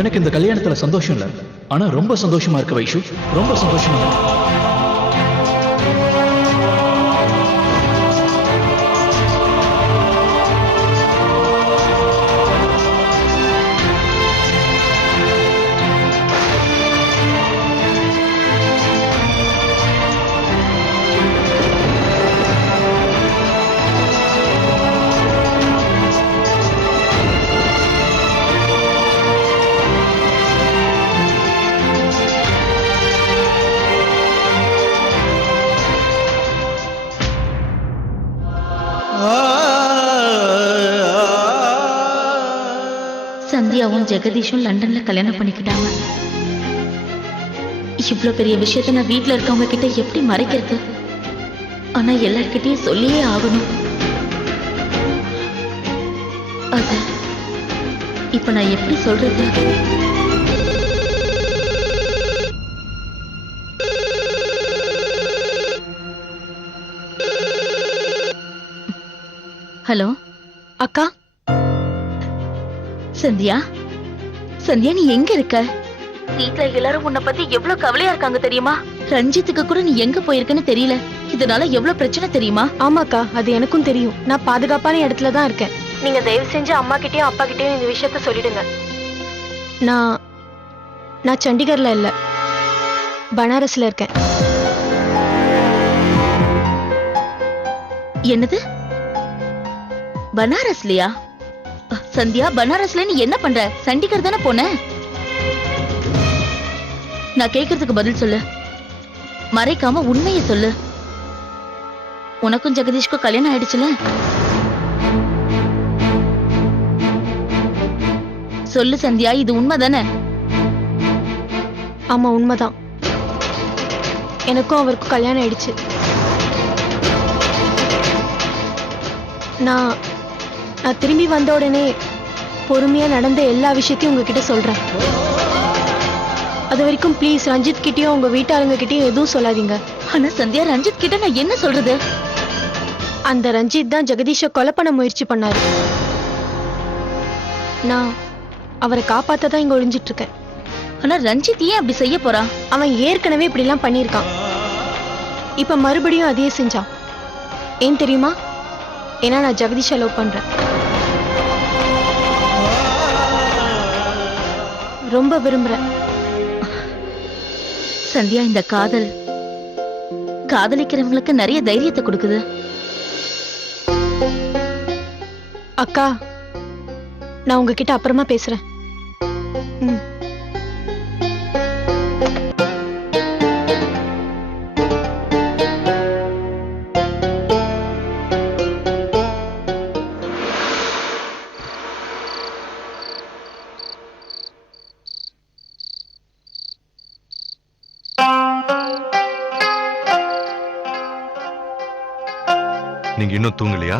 எனக்கு இந்த கல்யாணத்துல சந்தோஷம் இல்லை, ஆனா ரொம்ப சந்தோஷமா இருக்கு வைஷு, ரொம்ப சந்தோஷமா இருக்கு. சந்தியாவும் ஜெகதீஷும் லண்டன்ல கல்யாணம் பண்ணிக்கிட்டாங்க. இவ்வளவு பெரிய விஷயத்த நான் வீட்டுல இருக்கவங்க கிட்ட எப்படி மறைக்கிறது? ஆனா எல்லார்கிட்டயும் சொல்லியே ஆகணும். அத இப்ப நான் எப்படி சொல்றது? ஹலோ அக்கா. சந்தியா, சந்தியா நீ எங்க இருக்க? வீட்ல எல்லாரும் உன்னை பத்தி எவ்வளவு கவலையா இருக்காங்க தெரியுமா? ரஞ்சித்துக்கு கூட நீ எங்க போயிருக்கன்னு தெரியல. இதனால எவ்வளவு பிரச்சனை தெரியுமா? ஆமாக்கா, அது எனக்கும் தெரியும். நான் பாதுகாப்பான இடத்துல தான் இருக்கேன். நீங்க தயவு செஞ்சு அம்மா கிட்டயும் அப்பா கிட்டயும் இந்த விஷயத்த சொல்லிடுங்க. நான் சண்டிகர்ல இல்ல, பனாரஸ்ல இருக்கேன். என்னது, பனாரஸ்லயா? சந்தியா, பனாரஸ்ல நீ என்ன பண்ற? சண்டிகர் தானே போன? நான் கேக்குறதுக்கு பதில் சொல்லு, மறைக்காம உண்மையை சொல்லு. உனக்கும் ஜெகதீஷ்க்கும் கல்யாணம் ஆயிடுச்சுல? சொல்லு சந்தியா, இது உண்மைதானே? ஆமா, உண்மைதான். எனக்கும் அவருக்கும் கல்யாணம் ஆயிடுச்சு. நான் திரும்பி வந்த உடனே பொறுமையா நடந்த எல்லா விஷயத்தையும் உங்ககிட்ட சொல்றேன். அது வரைக்கும் ப்ளீஸ் ரஞ்சித் கிட்டயும் உங்க வீட்டாளுங்க கிட்டயும் எதுவும் சொல்லாதீங்க. ஆனா சந்தியா, ரஞ்சித் கிட்ட நான் என்ன சொல்றது? அந்த ரஞ்சித் தான் ஜெகதீஷை கொலை பண்ண முயற்சி பண்ணாரு. நான் அவரை காப்பாத்ததான் இங்க ஒளிஞ்சிட்டு இருக்கேன். ஆனா ரஞ்சித் ஏன் அப்படி செய்ய போறான்? அவன் ஏற்கனவே இப்படி எல்லாம் பண்ணிருக்கான். இப்ப மறுபடியும் அதையே செஞ்சான். ஏன் தெரியுமா? ஏன்னா நான் ஜெகதீஷை லவ் பண்றேன். ரொம்ப விரும்புறேன். சந்தியா, இந்த காதல் காதலிக்கிறவங்களுக்கு நிறைய தைரியத்தை கொடுக்குது. அக்கா, நான் உங்ககிட்ட அப்புறமா பேசுறேன். நீங்க இன்னும் தூங்கலையா?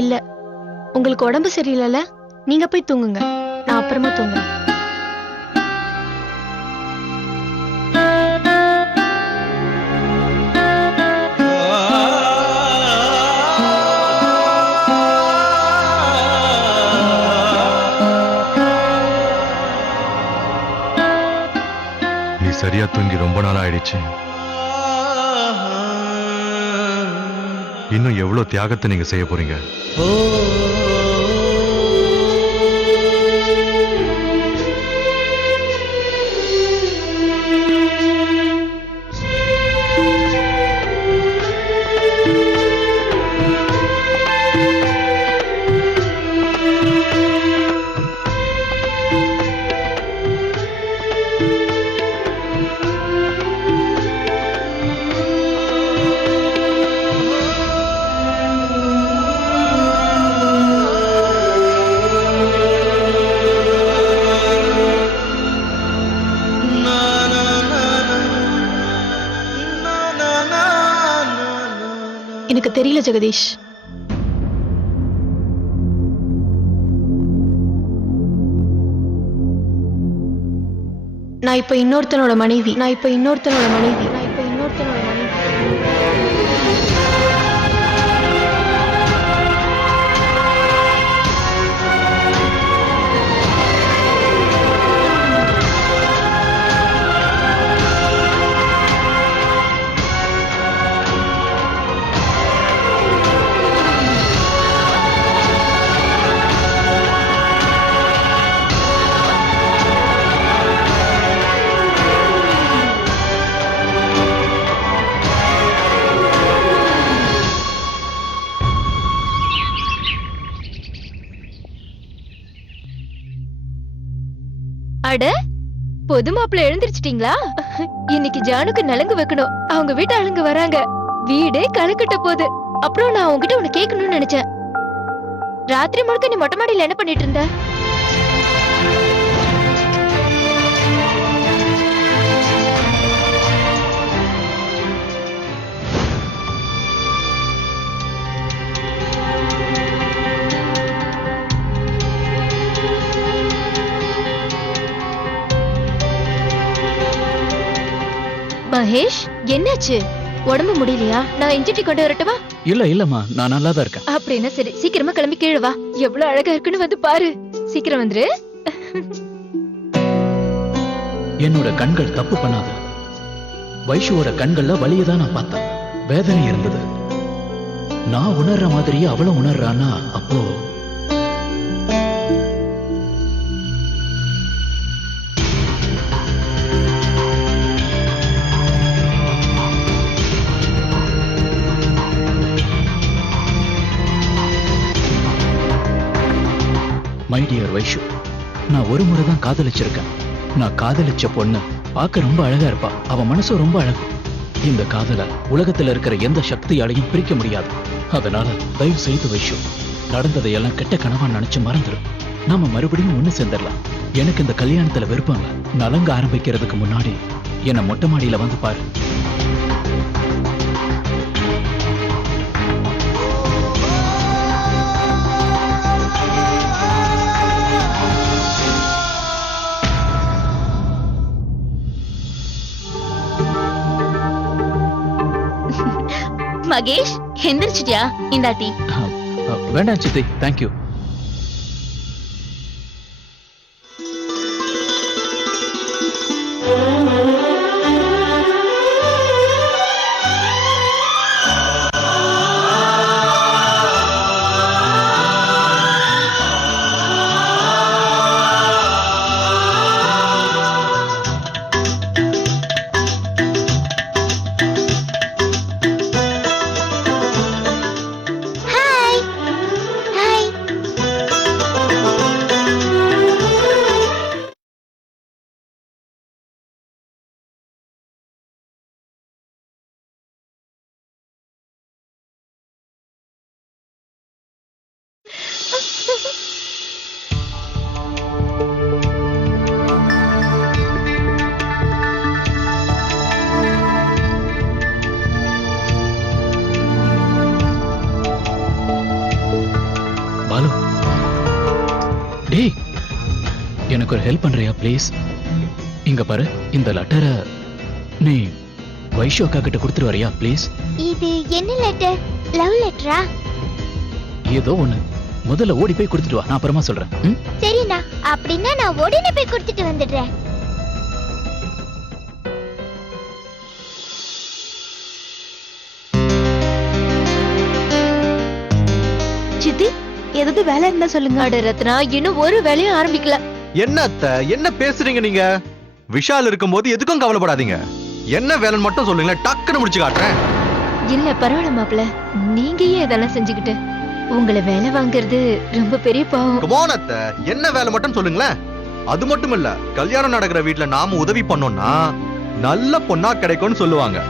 இல்ல, உங்களுக்கு உடம்பு சரியில்லைல்ல, நீங்க போய் தூங்குங்க. நான் அப்புறமா தூங்குறேன். நீ சரியா தூங்கி ரொம்ப நாள் ஆயிடுச்சு. இன்னும் எவ்வளவு தியாகத்தை நீங்க செய்ய போறீங்க? எனக்கு தெரியல ஜெகதீஷ். நான் இப்ப இன்னொருத்தனோட மனைவி. அட பொது மாப்பிள்ள எழுந்திருச்சிட்டீங்களா? இன்னைக்கு ஜானுக்கு நலங்கு வைக்கணும். அவங்க வீட்டு ஆளுங்க வராங்க. வீடே கலக்கட்ட போகுது. அப்புறம் நான் உன்கிட்ட உன்னை கேட்கணும்னு நினைச்சேன். ராத்திரி முழுக்க நீ மொட்டை மாடியில என்ன பண்ணிட்டு இருந்த? மகேஷ், என்னாச்சு? உடம்பு முடியலையா? நான் இஞ்சி டீ கொண்டு வரட்டுமா? இல்லம்மா, நான் நல்லா தான் இருக்கேன். அப்படின்னா சரி, சீக்கிரமா கிளம்பி கீழே வா. எவ்வளவு அழகா இருக்குன்னு வந்து பாரு. சீக்கிரம் வந்துரு. என்னோட கண்கள் தப்பு பண்ணாது. வைஷுவோட கண்கள்ல வலியை தான் நான் பார்த்தேன். வேதனை இருந்தது. நான் உணர்ற மாதிரியே அவளும் உணர்றான்னா அப்போ மை டியர் வைஷு, நான் ஒரு முறை தான் காதலிச்சிருக்கேன். நான் காதலிச்ச பொண்ணு பார்க்க ரொம்ப அழகா இருப்பா. அவ மனசும் ரொம்ப அழகு. இந்த காதலை உலகத்துல இருக்கிற எந்த சக்தியாலையும் பிரிக்க முடியாது. அதனால தயவு செய்து வைஷு, நடந்ததையெல்லாம் கெட்ட கனவா நினைச்சு மறந்துடும். நாம மறுபடியும் ஒண்ணு சேர்ந்துடலாம். எனக்கு இந்த கல்யாணத்துல விருப்பங்க. நலங்க ஆரம்பிக்கிறதுக்கு முன்னாடி என்ன மொட்டை மாடியில வந்து பாரு. மகேஷ், எந்திரிச்சிட்டியா? இந்தா டீ. வேண்டாம் சித்தி, தேங்க்யூ. பாலு, டேய், எனக்கு ஒரு ஹெல்ப் பண்றியா ப்ளீஸ்? இங்க பாரு, இந்த லெட்டரை நீ வைஷு அக்கா கிட்ட கொடுத்துட்டு வரியா ப்ளீஸ்? இது என்ன லெட்டர்? லவ் லெட்டரா? ஏதோ ஒண்ணு. முதல்ல ஓடி போய் கொடுத்துட்டு வா, நான் அப்புறமா சொல்றேன். ம்? சரிண்ணா, அப்படின்னா நான் உடனே போய் கொடுத்துட்டு வந்துடுறேன். சித்தி, ஏதாவது வேலை இருந்தா சொல்லுங்க. அட ரத்னா, இன்னும் ஒரு வேலையும் ஆரம்பிக்கல. என்ன அத்தை, என்ன பேசுறீங்க நீங்க? விஷால் இருக்கும்போது எதுக்கும் கவலைப்படாதீங்க. என்ன வேலைன்னு மட்டும் சொல்லுங்களேன், டக்குன்னு முடிச்சு காட்டுறேன். இல்ல பரவாயில்ல மாப்பிள்ள, நீங்க ஏன் இதெல்லாம் செஞ்சுக்கிட்டு? உங்களை வேலை வாங்குறது ரொம்ப பெரிய பாவம். Come on அத்தை, என்ன வேலை மட்டும் சொல்லுங்களேன். அது மட்டும் இல்ல, கல்யாணம் நடக்கிற வீட்டுல நாம உதவி பண்ணோம்னா நல்ல பொண்ணா கிடைக்கும்னு சொல்லுவாங்க.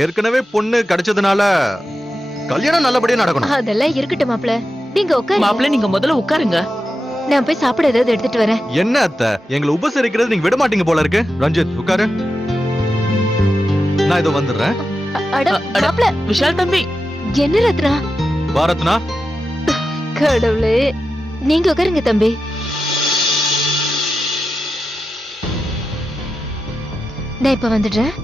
ஏற்கனவே பொண்ணு கிடைச்சதுனால கல்யாணம் நல்லபடியா நடக்கணும். அதெல்லாம் இருக்கட்டும் மாப்பிள்ள, நீங்க உட்காருங்க. மாப்பிள்ள, நீங்க முதல்ல உட்காருங்க. நான் போய் சாப்பிட ஏதாவது எடுத்துட்டு வரேன். என்ன அத்தை, எங்களை உபசரிக்கிறது நீங்க விட மாட்டீங்க போல இருக்கு. ரஞ்சித் உட்காரு, நான் இதோ வந்துடுறேன். அட மாப்பிள்ள, விஷால் தம்பி, என்ன ரத்னா? பாரத்னா, கடவுளே, நீங்க உட்காருங்க தம்பி. நான் இப்ப வந்துடுறேன்.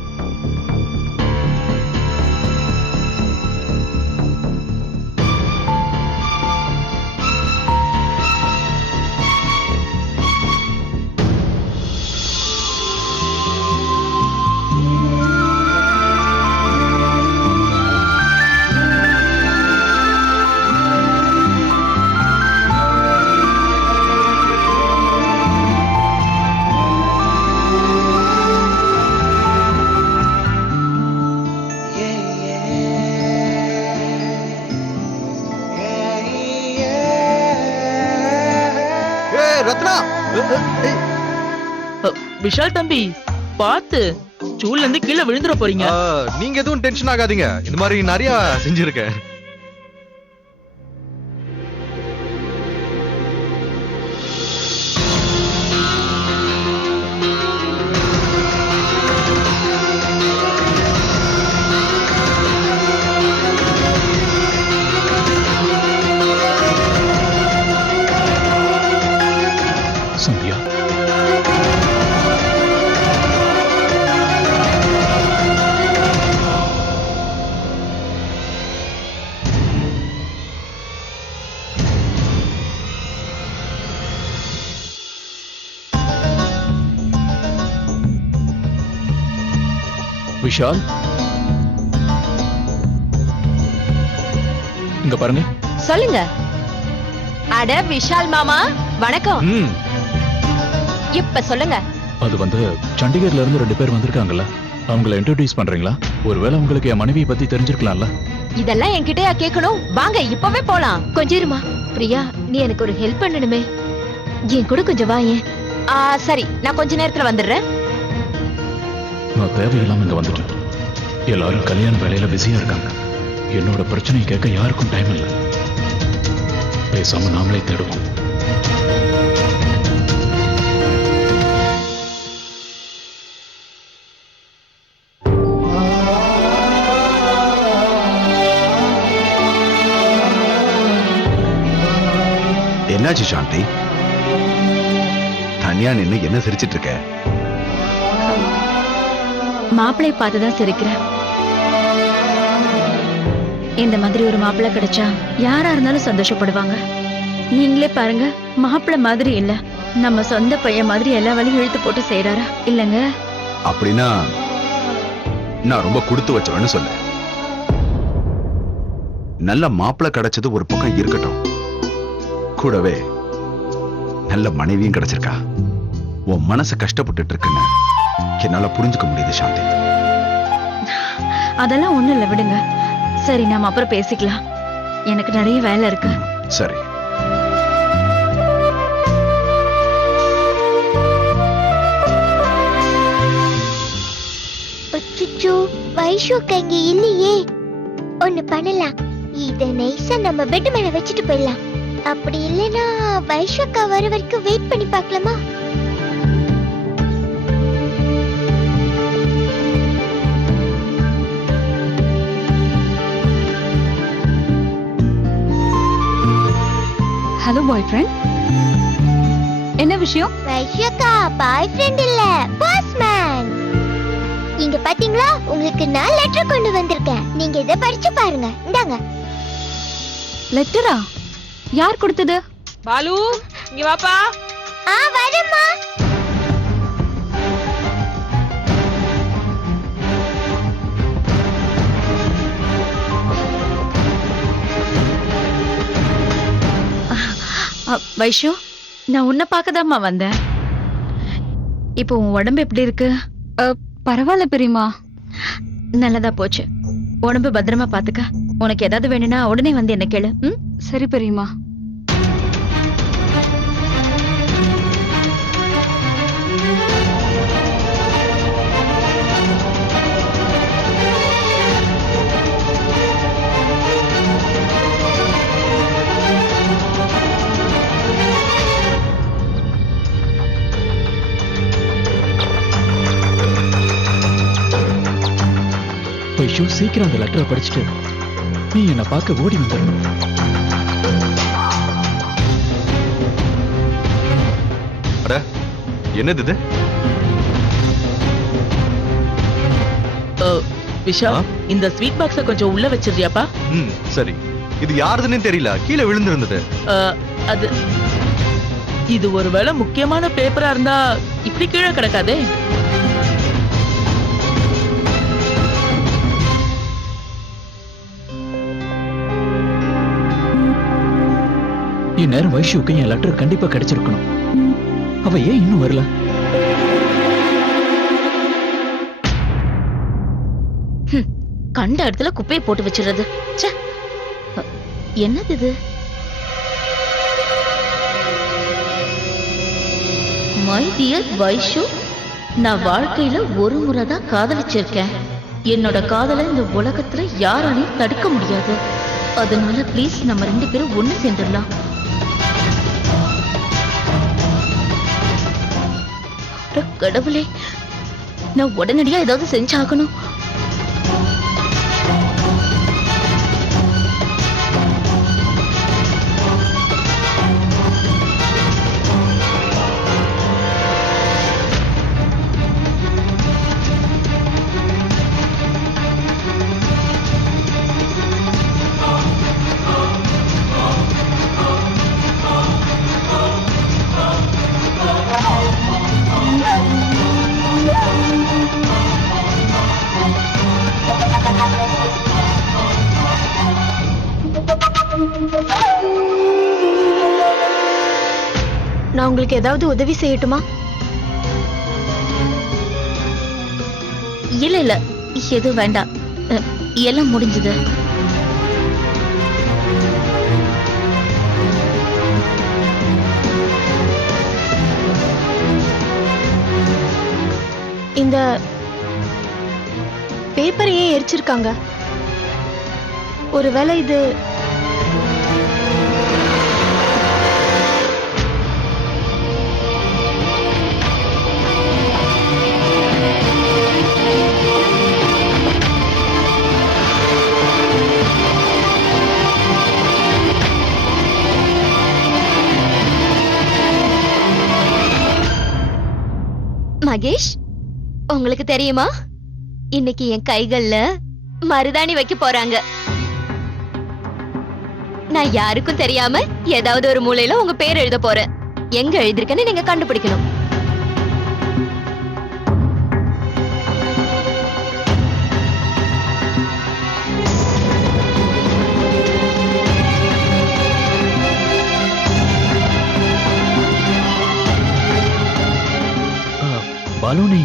ரத்னா ஏய், விஷால் தம்பி பாத்து ஸ்டூல்ல இருந்து கீழே விழுந்துற போறீங்க. நீங்க எதுவும் டென்ஷன் ஆகாதீங்க, இந்த மாதிரி நிறைய செஞ்சிருக்கேன். சந்தியா, விஷால், இங்க பாருங்க. சொல்லுங்க. அட விஷால் மாமா வணக்கம். ம், இப்ப சொல்லுங்க. அது வந்து சண்டிகர்ல இருந்து 2 பேர் வந்திருக்காங்கல்ல, அவங்கள இன்ட்ரோடியூஸ் பண்றீங்களா? ஒருவேளை உங்களுக்கு என் மனைவியை பத்தி தெரிஞ்சிருக்கலாம்ல. இதெல்லாம் என்கிட்டயா கேட்கணும்? வாங்க இப்பவே போலாம். கொஞ்சம் இருமா பிரியா, நீ எனக்கு ஒரு ஹெல்ப் பண்ணணுமே. என் கூட கொஞ்சம் வா. ஏன் சரி, நான் கொஞ்ச நேரத்துல வந்துடுறேன். நான் தேவையில்லாம இங்க வந்துட்டேன். எல்லாரும் கல்யாண வேலையில பிஸியா இருக்காங்க. என்னோட பிரச்சனையை கேட்க யாருக்கும் டைம் இல்லை. பேசாம நாமளே தேடுவோம். என்னாச்சு சாந்தி? தனியா நின்னு என்ன சிரிச்சிட்டு இருக்க? மாப்பிளை பார்த்துதான் சிரிக்கிறேன். இந்த மாதிரி ஒரு மாப்பிள்ளை கிடைச்சா யாரா இருந்தாலும் சந்தோஷப்படுவாங்க. நீங்களே பாருங்க, மாப்பிள்ளை மாதிரி இல்ல, நம்ம சொந்த பையன் மாதிரி எல்லா வேலையும் இழுத்து போட்டு செய்யறாரா இல்லங்க? அப்படின்னா நான் ரொம்ப கொடுத்து வச்சவன்னு சொல்ல. நல்ல மாப்பிள்ளை கிடைச்சது ஒரு பக்கம் இருக்கட்டும், கூடவே நல்ல மனைவியும் கிடைச்சிருக்கா. உன் மனசு கஷ்டப்பட்டுட்டு இருக்குன்னு என்னால புரிஞ்சுக்க முடியுது சாந்தி. அதெல்லாம் ஒண்ணும் இல்ல, விடுங்க. சரி, நாம அப்புறம் பேசிக்கலாம். எனக்கு நிறைய வேலை இருக்கு. சரி. அச்சச்சோ, வைஷுக்கு இங்க இல்லையே. ஒண்ணு பண்ணலாம், இத நைஸா நம்ம பெட் மேல வச்சுட்டு போயிடலாம். அப்படி இல்லைன்னா வைஷுக்கா வர வரைக்கும் வெயிட் பண்ணி பார்க்கலாமா? ஹலோ பாய் ஃப்ரெண்ட், என்ன விஷயம்? வைஷுக்கா பாய் ஃப்ரெண்ட் இல்ல, பாஸ் மேன். இங்க பாத்தீங்களா, உங்களுக்கு நான் லெட்டர் கொண்டு வந்திருக்கேன். நீங்க இத படிச்சு பாருங்க. இந்தாங்க. லெட்டரா? யார் கொடுத்தது? பாலு, இங்க வாப்பா. வரேம்மா. வைஷு, நான் உன்னை பார்க்கதாம்மா வந்தேன். இப்போ உன் உடம்பு எப்படி இருக்கு? பரவாயில்ல பெரியம்மா, நல்லதா போச்சு. உடம்பு பத்திரமா பாத்துக்க. உனக்கு ஏதாவது வேணும்னா உடனே வந்து என்ன கேளு. சரி பெரியம்மா. வைஷு, சீக்கிரம் அந்த லெட்டரை படிச்சுட்டு நீ என்னை பார்க்க ஓடி வந்துடணும். அட, என்னது இது? விஷால், இந்த ஸ்வீட் பாக்ஸ கொஞ்சம் உள்ள வச்சிருக்கியாப்பா? ம், சரி. இது யாருதுன்னு தெரியல, கீழே விழுந்திருந்தது. அது இது ஒருவேளை முக்கியமான பேப்பரா இருந்தா இப்படி கீழே கிடக்காதே. இந்நேரம் வைஷுக்கு என் லெட்டர் கண்டிப்பா கிடைச்சிருக்கணும். அவ ஏன் இன்னும் வரல? கண்ட இடத்துல குப்பையை போட்டு வச்சிடுறது. ச்சே, என்னது இது? மை டியர் வைஷு, நான் வாழ்க்கையில ஒரு முறை தான் காதலிச்சிருக்கேன். என்னோட காதலை இந்த உலகத்துல யாராலையும் தடுக்க முடியாது. அதனால ப்ளீஸ் நம்ம 2 பேரும் ஒண்ணு சேர்ந்துடலாம். அட கடவுளே, நான் உடனடியா ஏதாவது செஞ்சாகணும். நான் உங்களுக்கு ஏதாவது உதவி செய்யட்டுமா? இல்ல இல்ல, எதுவும் வேண்டாம். எல்லாம் முடிஞ்சது. இந்த பேப்பரை ஏன் எரிச்சிருக்காங்க? ஒருவேளை இது மகேஷ், உங்களுக்கு தெரியுமா, இன்னைக்கு என் கைகள்ல மருதாணி வைக்க போறாங்க. நான் யாருக்கும் தெரியாம ஏதாவது ஒரு மூலையில உங்க பேர் எழுத போறேன். எங்க எழுதிருக்கேன்னு நீங்க கண்டுபிடிக்கணும். பாலுனி,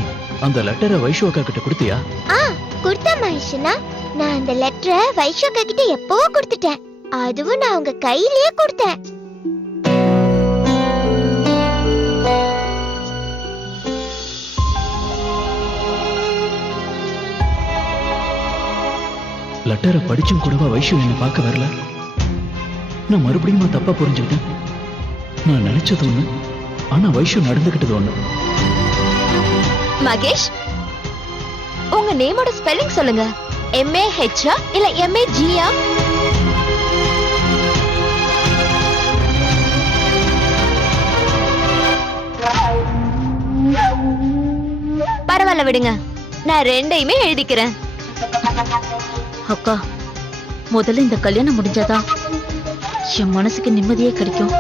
அந்த லெட்டரை வைஷு அக்கா கிட்ட கொடுத்தியா? கொடுத்த மனுஷனா, நான் அந்த லெட்டரை வைஷு அக்கா கிட்ட எப்பவோ கொடுத்துட்டேன். அதுவும் நான் உங்க கையிலேயே கொடுத்தேன். லெட்டரை படிச்சும் கூடவா வைஷு என்ன பார்க்க வரல? நான் மறுபடியும் தப்பா புரிஞ்சுக்கிட்டேன். நான் நினைச்சது ஒண்ணு, ஆனா வைஷு நடந்துகிட்டது ஒண்ணு. மகேஷ், உங்க நேமோட ஸ்பெல்லிங் சொல்லுங்க. MAH இல்ல MAG? பரவாயில்ல விடுங்க, நான் 2யுமே எழுதிக்கிறேன். அக்கா, முதல்ல இந்த கல்யாணம் முடிஞ்சாதான் என் மனசுக்கு நிம்மதியே கிடைக்கும்.